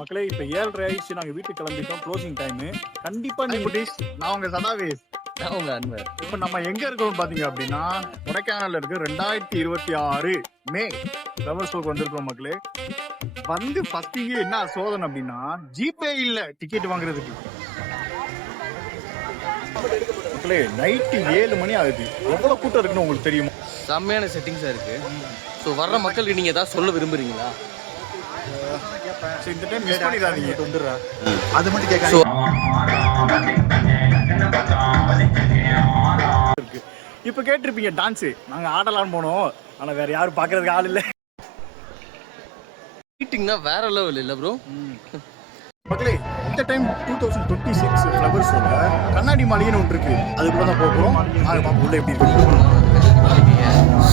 மக்களே இப்போ 7:30 ஆயிடுச்சு. நாங்கள் வீட்டுக்கு கிளம்பிட்டோம். Closing time. கண்டிப்பாக ஹாய் நீங்கள் குட்டீஸ், நான் உங்க சதாவேஸ். நான் உங்க அன்பர். இப்போ நம்ம எங்க இருக்கோம் பாத்தீங்க அப்படின்னா, கொடைக்கானல்ல இருக்கு 2026 மே ஃப்ளவர் ஷோக்கு வந்திருக்கோம் மக்களே. வந்து ஃபர்ஸ்ட் இங்கே என்ன சோதனை அப்படின்னா, ஜிபே இல்ல டிக்கெட் வாங்குறதுக்கு. மக்களே நைட்டு 7 மணி ஆகுது. எவ்வளவு கூட்டம் இருக்குன்னு உங்களுக்கு தெரியுமா? செம்மையான செட்டிங்ஸாக இருக்கு. ஸோ வர்ற மக்களுக்கு நீங்கள் ஏதாவது சொல்ல விரும்புறீங்களா? இந்த டைம் மிஸ் பண்ணிடாதீங்க. அது மட்டும் கேட்க இப்போ கேட்டிருப்பீங்க டான்ஸு. நாங்கள் ஆடலான்னு போனோம், ஆனால் வேற யாரும் பார்க்கறதுக்கு ஆள் இல்லை. மீட்டிங்னா வேற லெவல் இல்லை ப்ரோ. மக்களே இந்த டைம் 2026 ஃப்ளவர் ஷோல கண்ணாடி மாளிகைன்னு ஒன்று இருக்கு. அதுக்குள்ள தான் போகிறோம். நாங்கள் பார்ப்போம் உள்ள எப்படி இருக்கு.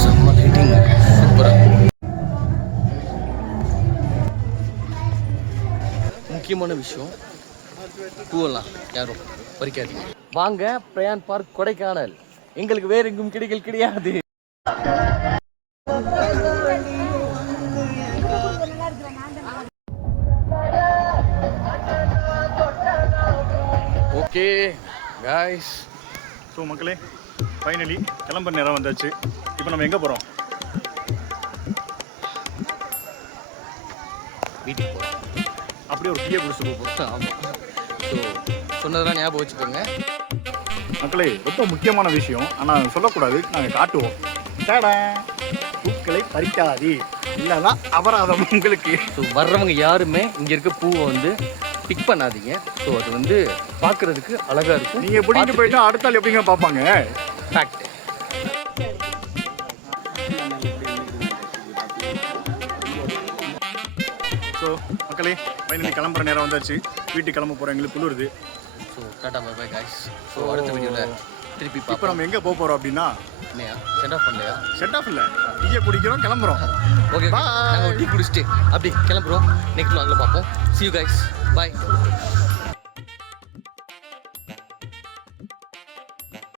செம்ம லைட்டிங் சூப்பராக. முக்கியமான விஷயம், பூவெல்லாம் யாரும் பறிக்காதீங்க. வாங்க பிரயான் பார்க் கொடைக்கானல். எங்களுக்கு வேற எங்கும் கிடையாது. ஓகே காய்ஸ், ஸோ மக்களே ஃபைனலி கிளம்புற நேரம் வந்தாச்சு. இப்போ நம்ம எங்கே போகிறோம்? வீட்டுக்கு போகிறோம். அப்படியே ஒரு டீயை குடிச்சு போகிறோம். ஆமாம். ஸோ சொன்னதெல்லாம் ஞாபகம் வச்சுக்கோங்க மக்களே. ரொம்ப முக்கியமான விஷயம், ஆனால் சொல்லக்கூடாது, நாங்கள் காட்டுவோம். டேடா, பூக்களை பறிக்காதே, இல்லைன்னா அபராதம் உங்களுக்கு. ஸோ வர்றவங்க யாருமே இங்கே இருக்க பூவை வந்து பிக் பண்ணாதீங்க. ஸோ அது வந்து பார்க்குறதுக்கு அழகாக இருக்கும். நீங்கள் பிடிக்கிட்டு போயிட்டா அடுத்த ஆள் எப்படிங்க பார்ப்பாங்க? ஃபேக்ட். ஸோ மக்களே ஃபைனலி கிளம்புற நேரம் வந்தாச்சு. வீட்டுக்கு கிளம்ப போகிறோம், எங்களுக்கு குளிருது. So tata bye bye guys. So அடுத்த வீடியோவில் திருப்பி இப்போ பார்ப்போம். நம்ம எங்கே போக போகிறோம் அப்படின்னா, இல்லையா சென்ட் ஆஃப் பண்ணலையா? செட் ஆஃப் இல்லை, டீயை குடிக்கிறோம், கிளம்புறோம். Okay, Bye. நாங்கள் டீ குடிச்சிட்டு அப்படி கிளம்புறோம். நெக்ஸ்ட் vlogல பார்ப்போம். See you guys. Bye.